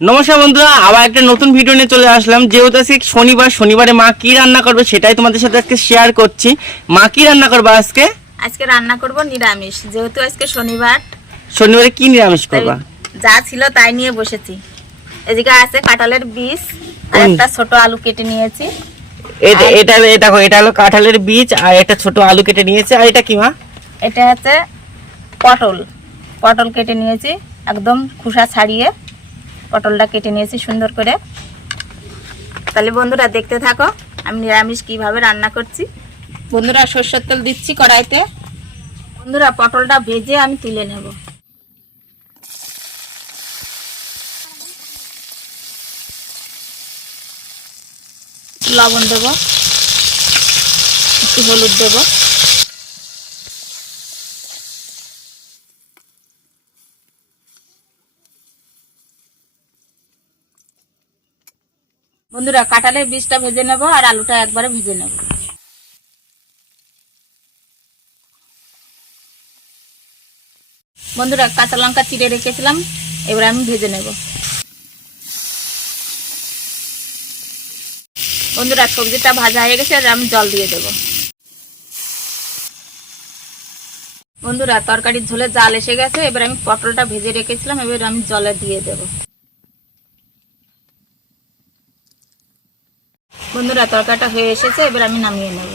নমস্কার বন্ধুরা আবার একটা নতুন ভিডিও নিয়ে চলে আসলাম। যেহেতু আজকে শনিবার শনিবারে মা কি রান্না করবে সেটাই তোমাদের সাথে আজকে শেয়ার করছি। মা কি রান্না করবে আজকে? আজকে রান্না করব নিরামিষ যেহেতু আজকে শনিবার। শনিবারে কি নিরামিষ করবা? যা ছিল তাই নিয়ে বসেছি। এদিকে আছে কাঁঠালের বীজ আর একটা ছোট আলু কেটে নিয়েছি। এটা এটা এটা দেখো এটা হলো কাঁঠালের বীজ আর একটা ছোট আলু কেটে নিয়েছে। আর এটা কি মা? এটা হচ্ছে পটল। পটল কেটে নিয়েছি একদম খোসা ছাড়িয়ে। পটলটা কেটে নিয়েছি সুন্দর করে। তাহলে বন্ধুরা দেখতে থাকো, আমি নিরামিষ কীভাবে রান্না করছি। বন্ধুরা সর্ষের তেল দিচ্ছি কড়াইতে। বন্ধুরা পটলটা ভেজে আমি তুলে নেব। লবণ দেব, একটু হলুদ দেব। বন্ধুরা, কাঁঠালের বীজটা ভেজে নেব আর আলুটা একবারে ভেজে নেব। বন্ধুরা, কাঁচা লঙ্কা চিড়ে রেখেছিলাম, এবার আমি ভেজে নেব। বন্ধুরা, সবজিটা ভাজা হয়ে গেছে আর আমি জল দিয়ে দেব। বন্ধুরা, তরকারির ঝোলে জাল এসে গেছে, এবার আমি পটলটা ভেজে রেখেছিলাম, এবার আমি জলে দিয়ে দেব। বন্ধুরা, তরকারিটা হয়ে এসেছে, এবার আমি নামিয়ে নেব।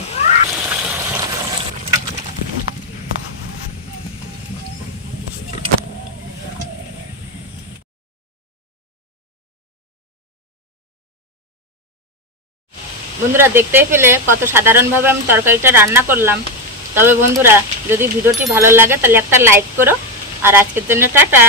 বন্ধুরা, দেখতেই পেলে কত সাধারণভাবে আমি তরকারিটা রান্না করলাম। তবে বন্ধুরা, যদি ভিডিওটি ভালো লাগে, তাহলে একটা লাইক করো। আর আজকের জন্য টাটা।